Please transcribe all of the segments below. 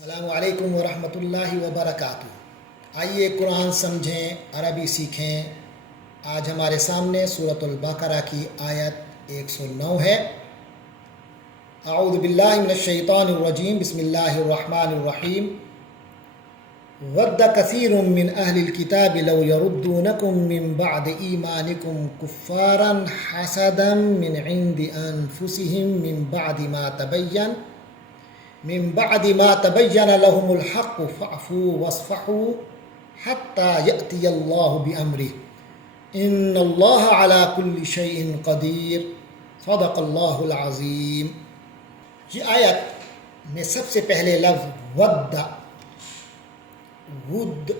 السلام علیکم ورحمۃ اللہ وبرکاتہ۔ آئیے قرآن سمجھیں، عربی سیکھیں۔ آج ہمارے سامنے سورۃ البقرہ کی آیت 109 ہے۔ اعوذ باللہ من الشیطان الرجیم، بسم اللہ الرحمن الرحیم۔ ود کثیر من اہل الکتاب لو یردونکم من بعد ایمانکم کفارا حسدا من عند انفسہم من بعد ما تبین لهم الحق فاعفوا واصفحوا حتى یأتی اللہ بأمرہ ان اللہ علی کل شیء قدیر صدق اللہ العظیم۔ یہ آیت میں سب سے پہلے لفظ ود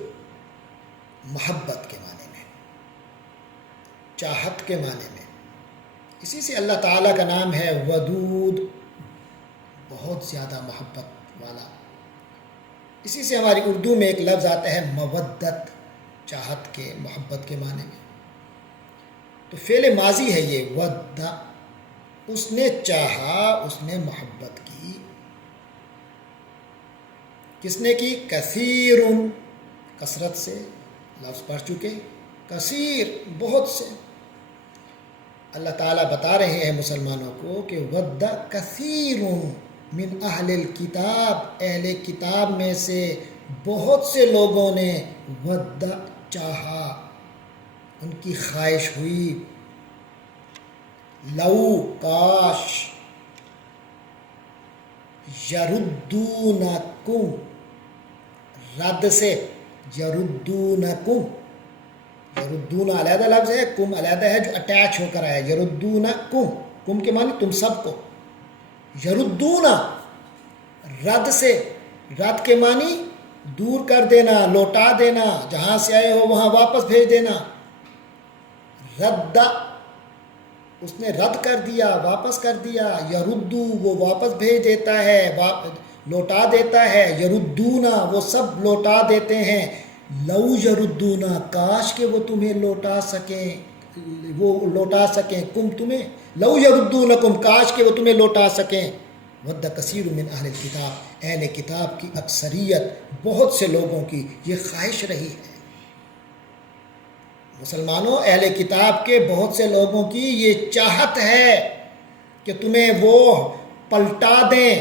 محبت کے معنی میں، چاہت کے معنی میں، اسی سے اللہ تعالیٰ کا نام ہے ودود، بہت زیادہ محبت والا۔ اسی سے ہماری اردو میں ایک لفظ آتا ہے مودت، چاہت کے، محبت کے معنی میں۔ تو فعل ماضی ہے یہ ود، اس نے چاہا، اس نے محبت کی۔ کس نے کی؟ کثیر، کثرت سے، لفظ پڑھ چکے، کثیر، بہت سے۔ اللہ تعالیٰ بتا رہے ہیں مسلمانوں کو کہ ود کثیر من اہل الکتاب، اہل کتاب میں سے بہت سے لوگوں نے ود چاہا، ان کی خواہش ہوئی، لو کاش، یردونکم، رد سے، یردونکم، یردون علیحدہ لفظ ہے، کم علیحدہ ہے جو اٹیچ ہو کر آیا، یردونکم، کم کے معنی تم سب کو، یردونا رد سے، رد کے معنی دور کر دینا، لوٹا دینا، جہاں سے آئے ہو وہاں واپس بھیج دینا۔ رد، اس نے رد کر دیا، واپس کر دیا۔ یردو، وہ واپس بھیج دیتا ہے، لوٹا دیتا ہے۔ یردونا، وہ سب لوٹا دیتے ہیں۔ لو یردونا، کاش کہ وہ تمہیں لوٹا سکیں، وہ لوٹا سکیں، کم تمہیں، لو یردونکم، کاش کہ وہ تمہیں لوٹا سکیں۔ ود کثیر من اہل الکتاب، اہل کتاب کی اکثریت، بہت سے لوگوں کی یہ خواہش رہی ہے۔ مسلمانوں، اہل کتاب کے بہت سے لوگوں کی یہ چاہت ہے کہ تمہیں وہ پلٹا دیں،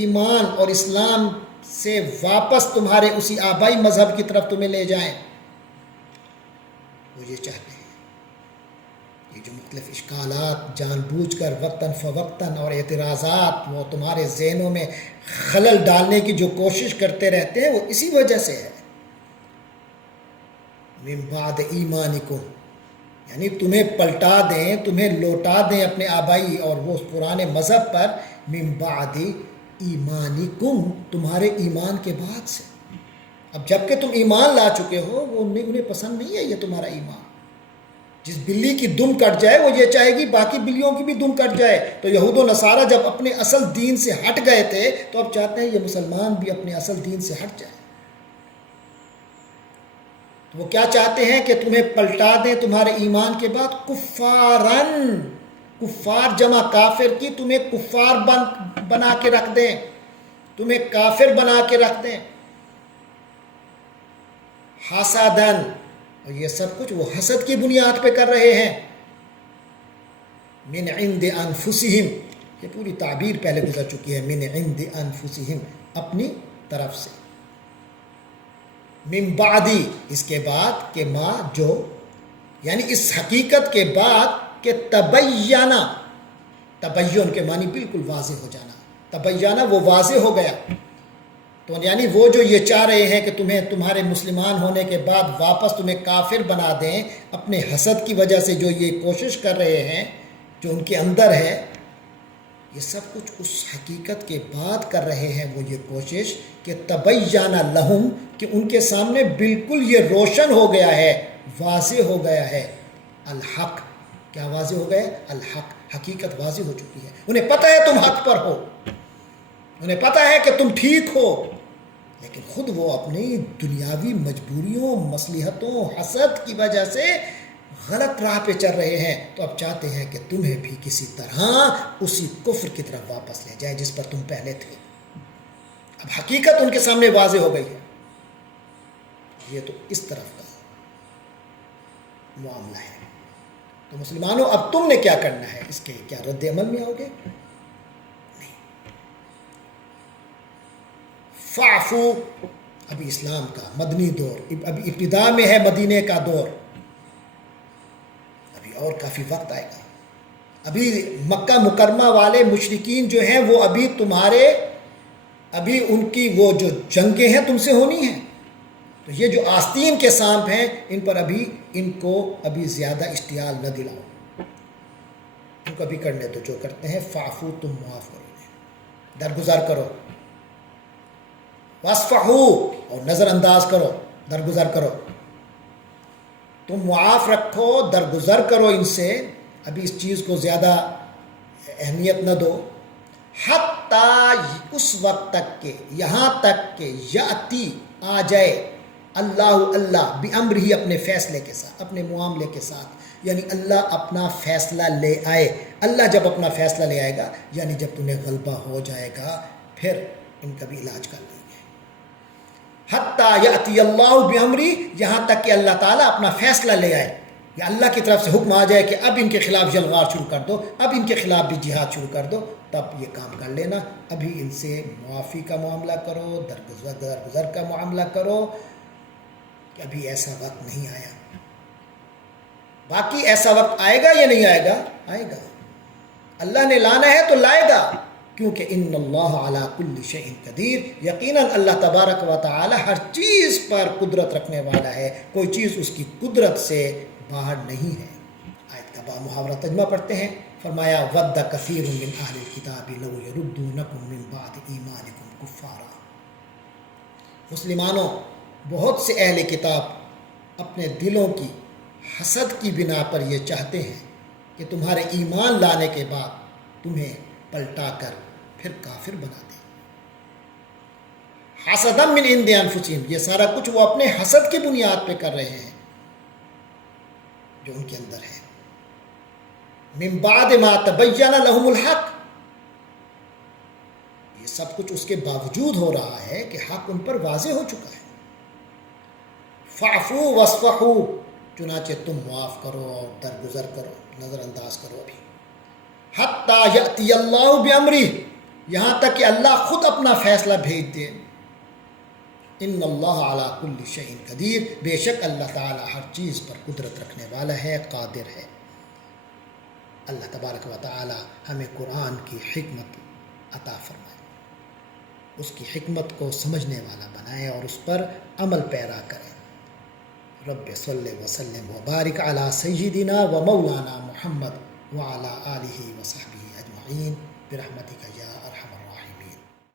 ایمان اور اسلام سے واپس تمہارے اسی آبائی مذہب کی طرف تمہیں لے جائیں۔ وہ یہ چاہتے ہیں۔ یہ جو مختلف اشکالات جان بوجھ کر وقتاً فوقتاً اور اعتراضات وہ تمہارے ذہنوں میں خلل ڈالنے کی جو کوشش کرتے رہتے ہیں، وہ اسی وجہ سے ہے۔ من بعد ایمانکم، یعنی تمہیں پلٹا دیں، تمہیں لوٹا دیں اپنے آبائی اور وہ پرانے مذہب پر، من بعد ایمانکم، تمہارے ایمان کے بعد سے۔ اب جب کہ تم ایمان لا چکے ہو، وہ انہیں پسند نہیں ہے یہ تمہارا ایمان۔ جس بلی کی دم کٹ جائے وہ یہ چاہے گی باقی بلیوں کی بھی دم کٹ جائے۔ تو یہود و نصارہ جب اپنے اصل دین سے ہٹ گئے تھے تو اب چاہتے ہیں یہ مسلمان بھی اپنے اصل دین سے ہٹ جائے۔ تو وہ کیا چاہتے ہیں کہ تمہیں پلٹا دیں تمہارے ایمان کے بعد، کفارن، کفار جمع کافر کی، تمہیں کفار بنا کے رکھ دیں، تمہیں کافر بنا کے رکھ دیں۔ حسدن، اور یہ سب کچھ وہ حسد کی بنیاد پہ کر رہے ہیں۔ من عند انفسہم، یہ پوری تعبیر پہلے گزر چکی ہے، من عند انفسہم، اپنی طرف سے۔ من بعدی، اس کے بعد کہ ما، جو، یعنی اس حقیقت کے بعد کہ تبینہ، تبین کے معنی بالکل واضح ہو جانا، تبینہ وہ واضح ہو گیا۔ تو یعنی وہ جو یہ چاہ رہے ہیں کہ تمہیں تمہارے مسلمان ہونے کے بعد واپس تمہیں کافر بنا دیں، اپنے حسد کی وجہ سے جو یہ کوشش کر رہے ہیں، جو ان کے اندر ہے، یہ سب کچھ اس حقیقت کے بعد کر رہے ہیں وہ یہ کوشش کہ تبینہ لہم، کہ ان کے سامنے بالکل یہ روشن ہو گیا ہے، واضح ہو گیا ہے، الحق، کیا واضح ہو گیا؟ الحق، حقیقت واضح ہو چکی ہے۔ انہیں پتہ ہے تم حق پر ہو، انہیں پتہ ہے کہ تم ٹھیک ہو، لیکن خود وہ اپنی دنیاوی مجبوریوں، مصلحتوں، حسد کی وجہ سے غلط راہ پہ چل رہے ہیں۔ تو اب چاہتے ہیں کہ تمہیں بھی کسی طرح اسی کفر کی طرف واپس لے جائیں جس پر تم پہلے تھے۔ اب حقیقت ان کے سامنے واضح ہو گئی ہے. یہ تو اس طرف کا معاملہ ہے. تو مسلمانوں اب تم نے کیا کرنا ہے؟ اس کے کیا رد عمل میں آؤ گے؟ نہیں. فاعفو، ابھی اسلام کا مدنی دور، ابھی ابتدا میں ہے مدینے کا دور، ابھی اور کافی وقت آئے گا. ابھی مکہ مکرمہ والے مشرکین جو ہیں وہ ابھی ان کی وہ جو جنگیں ہیں تم سے ہونی ہیں. تو یہ جو آستین کے سانپ ہیں ان پر ان کو زیادہ اشتعال نہ دلاؤ، ان کو ابھی کرنے دو جو کرتے ہیں. فاعفو، تم معاف کرو گے، درگزر کرو. واسفحو، اور نظر انداز کرو، درگزر کرو. تم معاف رکھو، درگزر کرو ان سے، ابھی اس چیز کو زیادہ اہمیت نہ دو. حتیٰ، اس وقت تک کہ، یہاں تک کہ یاتی، آ جائے، اللہ بامرہ، اپنے فیصلے کے ساتھ، اپنے معاملے کے ساتھ، یعنی اللہ اپنا فیصلہ لے آئے. اللہ جب اپنا فیصلہ لے آئے گا، یعنی جب تمہیں غلبہ ہو جائے گا، پھر ان کا بھی علاج کر لیں گے. حتیٰ یاتی اللہ بامرہ، یہاں تک کہ اللہ تعالیٰ اپنا فیصلہ لے آئے، یا اللہ کی طرف سے حکم آ جائے کہ اب ان کے خلاف جلغار شروع کر دو، اب ان کے خلاف بھی جہاد شروع کر دو، تب یہ کام کر لینا. ابھی ان سے معافی کا معاملہ کرو، درگزر کا معاملہ کرو، کہ ابھی ایسا وقت نہیں آیا. باقی ایسا وقت آئے گا یا نہیں آئے گا؟ آئے گا. اللہ نے لانا ہے تو لائے گا، کیونکہ ان اللہ علی کل شیء قدیر، یقیناً اللہ تبارک و تعالی ہر چیز پر قدرت رکھنے والا ہے، کوئی چیز اس کی قدرت سے باہر نہیں ہے. آیت کا محاورہ ترجمہ پڑھتے ہیں. فرمایا ود کثیر من اہل الکتاب لو یردونکم من بعد ایمانکم کفارا. مسلمانوں، بہت سے اہل کتاب اپنے دلوں کی حسد کی بنا پر یہ چاہتے ہیں کہ تمہارے ایمان لانے کے بعد تمہیں پلٹا کر پھر کافر بنا دیں. حسدا من عند انفسہم، یہ سارا کچھ وہ اپنے حسد کی بنیاد پہ کر رہے ہیں جو ان کے اندر ہے. من بعد ما تبین لہم الحق، یہ سب کچھ اس کے باوجود ہو رہا ہے کہ حق ان پر واضح ہو چکا ہے. فاعفو واصفحو، چنانچہ تم معاف کرو اور درگزر کرو، نظر انداز کرو. ابھی حتیٰ یأتی اللہ بامرہ، یہاں تک کہ اللہ خود اپنا فیصلہ بھیج دے. ان اللہ علی کل شیء قدیر، بے شک اللہ تعالی ہر چیز پر قدرت رکھنے والا ہے، قادر ہے. اللہ تبارک و تعالی ہمیں قرآن کی حکمت عطا فرمائے، اس کی حکمت کو سمجھنے والا بنائے اور اس پر عمل پیرا کرے. رب صلی وسلم وبارک علی سیدنا و مولانا محمد وعلی آلہ وصحبہ اجمعین برحمتک یا ارحم الراحمین.